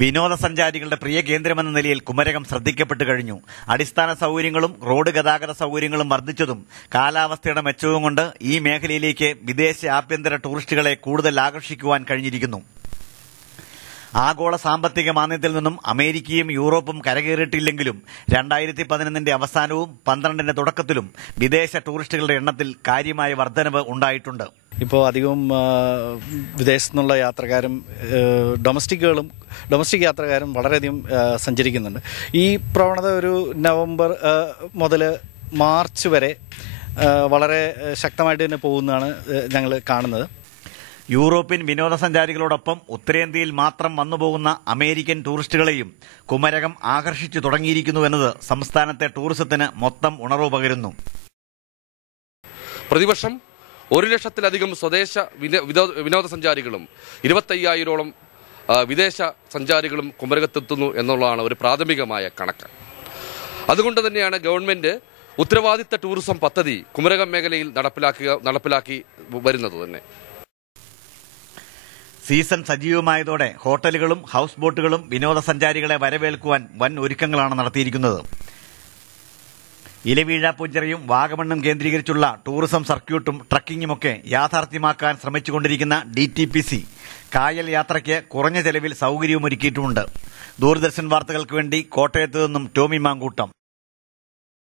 വിനോദസഞ്ചാരികളുടെ പ്രിയ കേന്ദ്രമെന്ന നിലയിൽ കുമരകം ശ്രദ്ധിക്കപ്പെട്ടു കഴിഞ്ഞു. അടിസ്ഥാന സൌകര്യങ്ങളും റോഡ് ഗതാഗത സൌകര്യങ്ങളും വർദ്ധിച്ചതും കാലാവസ്ഥയുടെ മെച്ചവും കൊണ്ട് ഈ മേഖലയിലേക്ക് വിദേശ ആഭ്യന്തര ടൂറിസ്റ്റുകളെ കൂടുതൽ ആകർഷിക്കുവാൻ കഴിഞ്ഞിരിക്കുന്നു. ആഗോള സാമ്പത്തിക മാന്ദ്യത്തിൽ നിന്നും അമേരിക്കയും യൂറോപ്പും കരകയറിയിട്ടില്ലെങ്കിലും 2011 അവസാനവും 12 തുടക്കത്തിലും വിദേശ ടൂറിസ്റ്റുകളുടെ എണ്ണത്തിൽ കാര്യമായ വർധനവ് ഉണ്ടായിട്ടുണ്ട്. ഇപ്പോൾ അധികവും വിദേശത്തു നിന്നുള്ള യാത്രക്കാരും ഡൊമസ്റ്റിക് യാത്രക്കാരും വളരെയധികം സഞ്ചരിക്കുന്നുണ്ട്. ഈ പ്രവണത ഒരു നവംബർ മുതൽ മാർച്ച് വരെ വളരെ ശക്തമായിട്ട് തന്നെ പോകുന്നതാണ് ഞങ്ങൾ കാണുന്നത്. യൂറോപ്യൻ വിനോദസഞ്ചാരികളോടൊപ്പം ഉത്തരേന്ത്യയിൽ മാത്രം വന്നുപോകുന്ന അമേരിക്കൻ ടൂറിസ്റ്റുകളെയും കുമരകം ആകർഷിച്ചു തുടങ്ങിയിരിക്കുന്നുവെന്നത് സംസ്ഥാനത്തെ ടൂറിസത്തിന് മൊത്തം ഉണർവ് പകരുന്നു. പ്രതിവർഷം 1 ലക്ഷത്തിലധികം സ്വദേശ വിനോദസഞ്ചാരികളും 25,000ഓളം വിദേശ സഞ്ചാരികളും കുമരകത്തെത്തുന്നു എന്നുള്ളതാണ് ഒരു പ്രാഥമികമായ കണക്ക്. അതുകൊണ്ട് തന്നെയാണ് ഗവൺമെന്റ് ഉത്തരവാദിത്ത ടൂറിസം പദ്ധതി കുമരകം മേഖലയിൽ നടപ്പിലാക്കി വരുന്നത് തന്നെ. സീസൺ സജീവമായതോടെ ഹോട്ടലുകളും ഹൌസ് ബോട്ടുകളും വിനോദസഞ്ചാരികളെ വരവേൽക്കുവാൻ വൻ ഒരുക്കങ്ങളാണ് നടത്തിയിരിക്കുന്നത്. ഇലവീഴ പൂഞ്ചിറയും വാഗമണ്ണും കേന്ദ്രീകരിച്ചുള്ള ടൂറിസം സർക്യൂട്ടും ട്രക്കിങ്ങുമൊക്കെ യാഥാർത്ഥ്യമാക്കാൻ ശ്രമിച്ചുകൊണ്ടിരിക്കുന്ന DTPC കായൽ യാത്രയ്ക്ക് കുറഞ്ഞ ചെലവിൽ സൌകര്യവും ഒരുക്കിയിട്ടുമുണ്ട്. ദൂരദർശൻ വാർത്തകൾക്ക് വേണ്ടി കോട്ടയത്ത് നിന്നും ടോമി മാങ്കൂട്ടം.